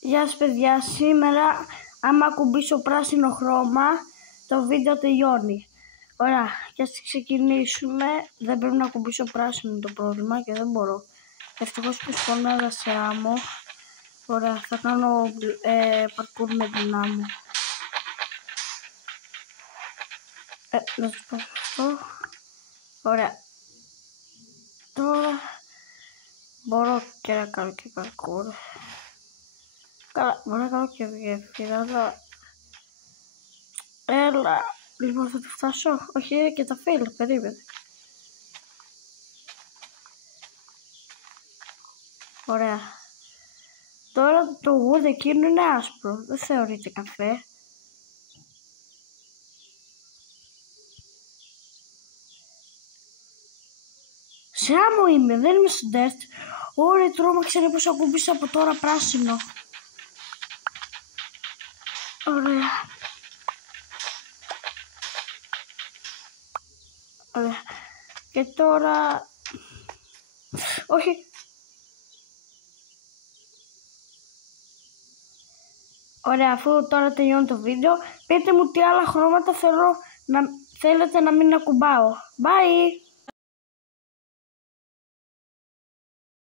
Γεια σας παιδιά, σήμερα άμα ακουμπήσω πράσινο χρώμα το βίντεο τελειώνει. Ωραία, και ας ξεκινήσουμε. Δεν πρέπει να ακουμπήσω πράσινο το πρόβλημα και δεν μπορώ. Ευτυχώς που σπονάδα σε άμμο. Ωραία, θα κάνω parkour με την άμμο. Να σου πω αυτό. Ωραία. Τώρα μπορώ και να κάνω και parkour. Καλά, μπορώ να κάνω και γεφυράδα. Έλα, λοιπόν θα το φτάσω. Όχι, και τα φίλ, περίμενε. Ωραία. Τώρα το wood εκείνο είναι άσπρο, δεν θεωρείται καφέ. Σε άμμο είμαι, δεν είμαι στο test. Ωραία, τρόμαξε να πως ακουμπήσω από τώρα πράσινο. Ωραία. Ωραία. Και τώρα... Όχι. Ωραία, αφού τώρα τελειώνει το βίντεο, πείτε μου τι άλλα χρώματα θέλετε να μην ακουμπάω. Bye!